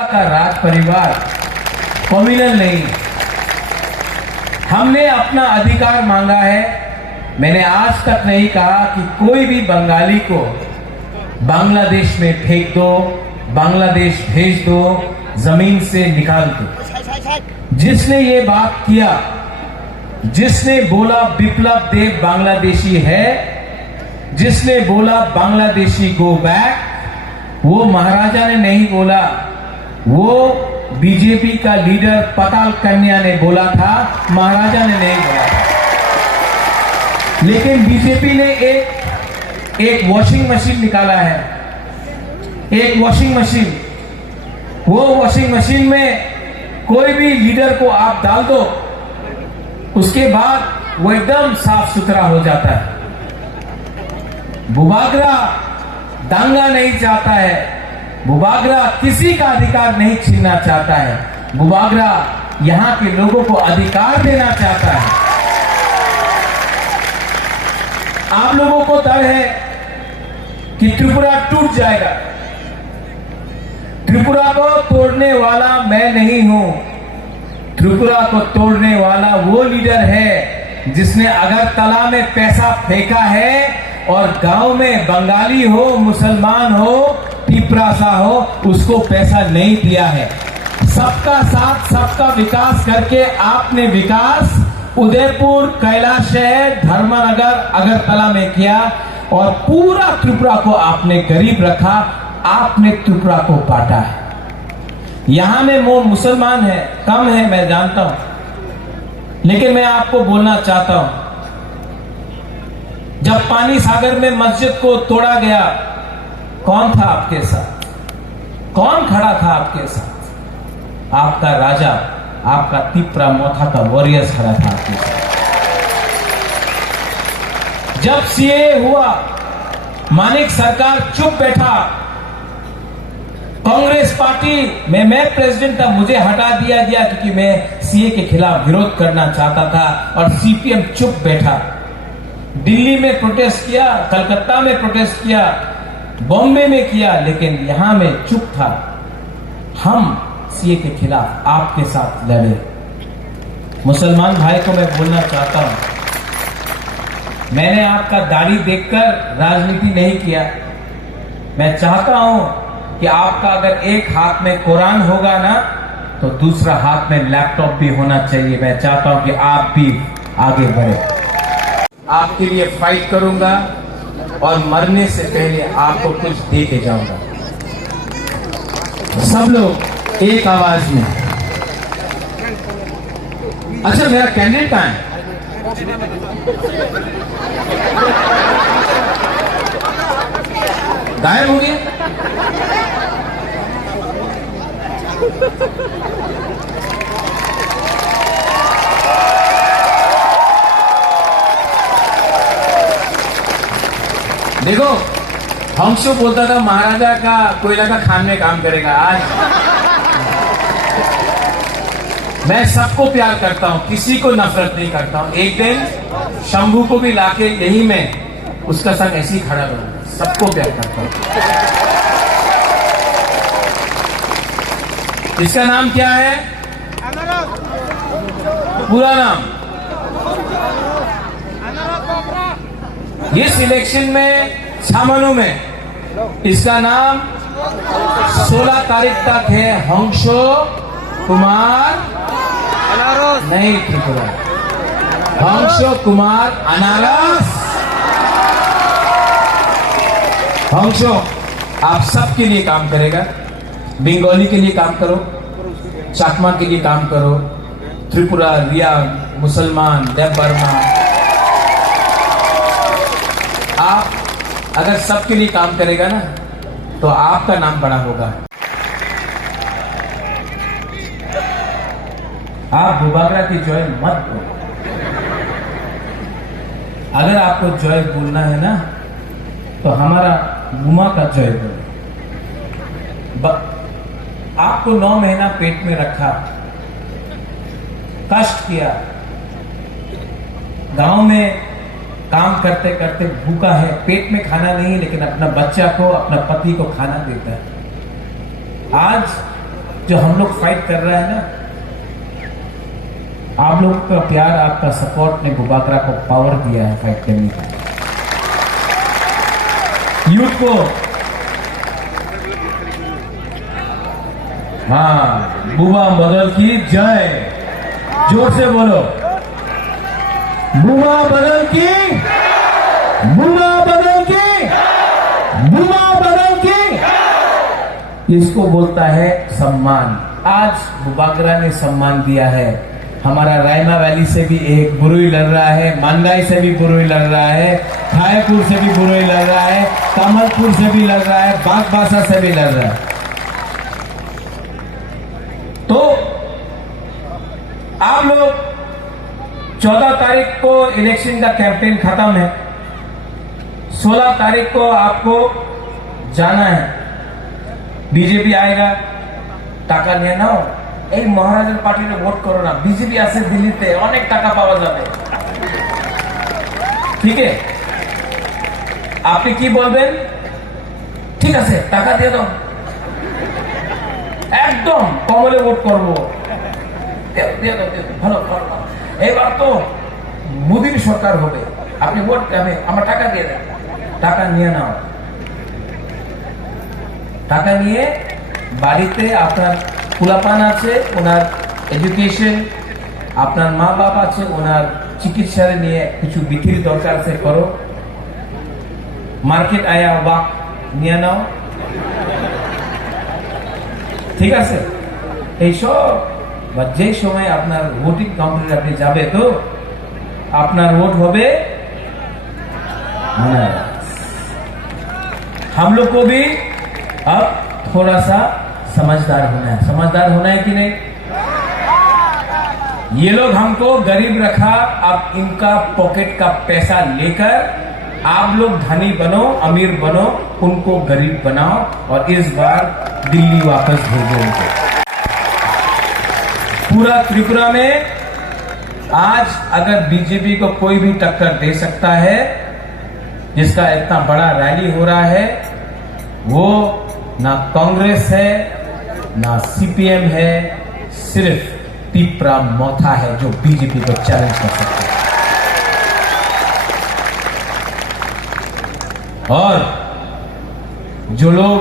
का राज परिवार कम्युनल नहीं। हमने अपना अधिकार मांगा है। मैंने आज तक नहीं कहा कि कोई भी बंगाली को बांग्लादेश में फेंक दो, बांग्लादेश भेज दो, जमीन से निकाल दो। जिसने ये बात किया, जिसने बोला बिप्लब देव बांग्लादेशी है, जिसने बोला बांग्लादेशी गो बैक, वो महाराजा ने नहीं बोला, वो बीजेपी का लीडर पताल कन्या ने बोला था, महाराजा ने नहीं बोला था। लेकिन बीजेपी ने एक वॉशिंग मशीन निकाला है, एक वॉशिंग मशीन। वो वॉशिंग मशीन में कोई भी लीडर को आप डाल दो, उसके बाद वो एकदम साफ सुथरा हो जाता है। बुबागरा दांगा नहीं चाहता है, बुबागरा किसी का अधिकार नहीं छीनना चाहता है, बुबागरा यहां के लोगों को अधिकार देना चाहता है। आप लोगों को डर है कि त्रिपुरा टूट जाएगा। त्रिपुरा को तोड़ने वाला मैं नहीं हूं। त्रिपुरा को तोड़ने वाला वो लीडर है जिसने अगरतला में पैसा फेंका है और गांव में बंगाली हो, मुसलमान हो, पिपरासा हो, उसको पैसा नहीं दिया है। सबका साथ, सबका विकास करके आपने विकास उदयपुर, कैलाश शहर, धर्मनगर, अगरतला में किया और पूरा त्रिपुरा को आपने गरीब रखा। आपने त्रिपुरा को बांटा है। यहां में वो मुसलमान है, कम है, मैं जानता हूं, लेकिन मैं आपको बोलना चाहता हूं, जब पानी सागर में मस्जिद को तोड़ा गया, कौन था आपके साथ? कौन खड़ा था आपके साथ? आपका राजा, आपका तिपरा मोथा का वॉरियर्स खड़ा था आपके साथ। जब सीए हुआ, मानिक सरकार चुप बैठा। कांग्रेस पार्टी में मैं प्रेसिडेंट था, मुझे हटा दिया गया क्योंकि मैं सीए के खिलाफ विरोध करना चाहता था और सीपीएम चुप बैठा। दिल्ली में प्रोटेस्ट किया, कलकत्ता में प्रोटेस्ट किया, बॉम्बे में किया, लेकिन यहां में चुप था। हम सीए के खिलाफ आपके साथ लड़े। मुसलमान भाई को मैं बोलना चाहता हूं, मैंने आपका दाढ़ी देखकर राजनीति नहीं किया। मैं चाहता हूं कि आपका अगर एक हाथ में कुरान होगा ना, तो दूसरा हाथ में लैपटॉप भी होना चाहिए। मैं चाहता हूं कि आप भी आगे बढ़े। आपके लिए फाइट करूंगा और मरने से पहले आपको कुछ दे के जाऊंगा। सब लोग एक आवाज में। अच्छा, मेरा कैंडिडेट कहां है? गायब हो गया? देखो, हंसो बोलता था महाराजा का कोयला का खान में काम करेगा। आज मैं सबको प्यार करता हूं, किसी को नफरत नहीं करता हूं। एक दिन शंभू को भी लाके यही मैं उसका संग ऐसे ही खड़ा करूंगा। सबको प्यार करता हूं। इसका नाम क्या है? पूरा नाम? इस इलेक्शन में छामनू में इसका नाम 16 तारीख तक है हंसो कुमार अनारस। नहीं, त्रिपुरा हंसो कुमार अनारस। हंसो आप सबके लिए काम करेगा। बंगाली के लिए काम करो, चाकमा के लिए काम करो, त्रिपुरा, रिया, मुसलमान, देव बर्मा। आप अगर सबके लिए काम करेगा ना, तो आपका नाम बड़ा होगा। आप बुबागरा की जय मत बोलो। अगर आपको जय बोलना है ना, तो हमारा मुमा का जय बोलो। आपको 9 महीना पेट में रखा, कष्ट किया, गांव में काम करते करते भूखा है, पेट में खाना नहीं, लेकिन अपना बच्चा को, अपना पति को खाना देता है। आज जो हम लोग फाइट कर रहे हैं ना, आप लोग का प्यार, आपका सपोर्ट ने बुबाकरा को पावर दिया है फाइट करने का। यूथ को, हाँ, बुबा बदल की जय, जोर से बोलो, बुबा बदल की, बुबा बदल की, बुबा बदल की। इसको बोलता है सम्मान। आज बुबाकरा ने सम्मान दिया है। हमारा रायमा वैली से भी एक बुरुई लड़ रहा है, मानगाई से भी बुरुई लड़ रहा है, थायपुर से भी बुरुई लड़ रहा है, कमलपुर से भी लड़ रहा है, बागबासा से भी लड़ रहा है। तो आप लोग 14 तारीख को इलेक्शन का कैंपेन खत्म है, 16 तारीख को आपको जाना है, बीजेपी आएगा, টাকা নিয়ে নাও, এই মহারাজের পার্টিতে ভোট করো না, বিজেপি আছে দিল্লিতে, অনেক টাকা পাওয়া যাবে, ঠিক আছে? আপনি কি বলবেন? ঠিক আছে, টাকা দিয়ে দাও, একদম কমলে ভোট করবো, দিয়ে দাও, ভালো ভালো। এবার তো মোদীর সরকার হবে, আপনি ভোট দেবে, আমার টাকা দিয়ে দেন। টাকা নিয়ে নাও, টাকা নিয়ে বাড়িতে আপনার পোলাপান আছে, ওনার এডুকেশন, আপনার মা বাপ আছে, ওনার চিকিৎসার নিয়ে কিছু বিধির দরকার আছে, করো। মার্কেট আয়া ওয়াক নিয়ে নাও, ঠিক আছে? এইসব যে সময় আপনার ভোটিং কাউন্টারে আপনি যাবে, তো আপনার ভোট হবে। हम लोग को भी अब थोड़ा सा समझदार होना है। समझदार होना है कि नहीं? ये लोग हमको गरीब रखा, अब इनका पॉकेट का पैसा लेकर आप लोग धनी बनो, अमीर बनो, उनको गरीब बनाओ और इस बार दिल्ली वापस भेजो उनको। पूरा त्रिपुरा में आज अगर बीजेपी को कोई भी टक्कर दे सकता है, जिसका इतना बड़ा रैली हो रहा है, वो ना कांग्रेस है ना सीपीएम है, सिर्फ पिपरा मोथा है जो बीजेपी को चैलेंज कर सकता है। और जो लोग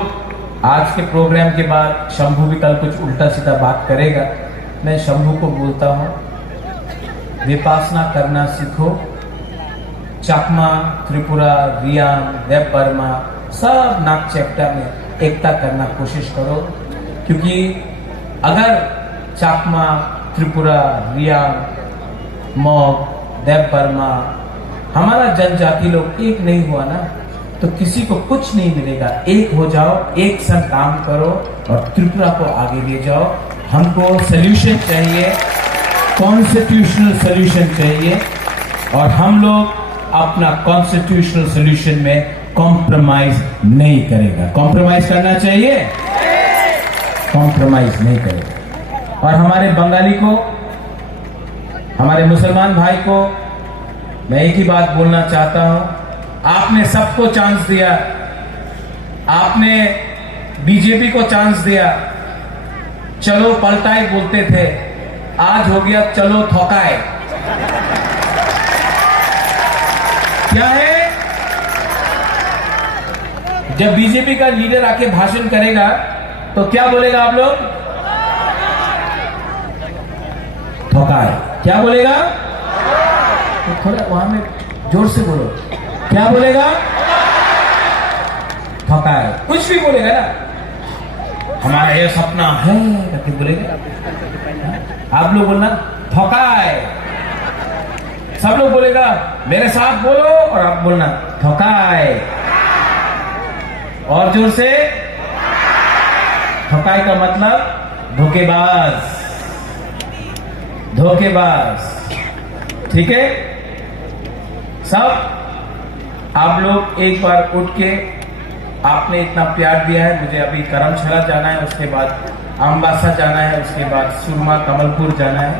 आज के प्रोग्राम के बाद, शंभू भी कल कुछ उल्टा सीधा बात करेगा, मैं शंभू को बोलता हूं, विपासना करना सीखो। चाकमा, त्रिपुरा, रियाम, देव बर्मा, सब नाग चैप्टा में एकता करना कोशिश करो, क्योंकि अगर चाकमा, त्रिपुरा, रियाम, मॉग, देव बर्मा, हमारा जनजाति लोग एक नहीं हुआ ना, तो किसी को कुछ नहीं मिलेगा। एक हो जाओ, एक संग काम करो और त्रिपुरा को आगे ले जाओ। हमको सॉल्यूशन चाहिए, कॉन्स्टिट्यूशनल सॉल्यूशन चाहिए, और हम लोग अपना कॉन्स्टिट्यूशनल सॉल्यूशन में कॉम्प्रोमाइज नहीं करेगा। कॉम्प्रोमाइज करना चाहिए, कॉम्प्रोमाइज नहीं करेगा। और हमारे बंगाली को, हमारे मुसलमान भाई को मैं एक ही बात बोलना चाहता हूं, आपने सबको चांस दिया, आपने बीजेपी को चांस दिया, चलो पलटाई बोलते थे, आज हो गया चलो ठोकाए। क्या है? जब बीजेपी का लीडर आके भाषण करेगा तो क्या बोलेगा आप लोग? ठोकाए। क्या बोलेगा? तो थोड़ा वहां में जोर से बोलो, क्या बोलेगा? ठोकाए। कुछ भी बोलेगा ना, हमारा ये सपना है करके बोलेगा। आप लोग बोलना ठोकाए, सब लोग बोलेगा, मेरे साथ बोलो और आप बोलना ठोकाए, और जोर से। ठोकाई का मतलब धोखेबाज, धोखेबाज, ठीक है? सब आप लोग एक बार उठ के, आपने इतना प्यार दिया है, मुझे अभी करमशाला जाना है, उसके बाद अम्बासा जाना है, उसके बाद सुरमा कमलपुर जाना है।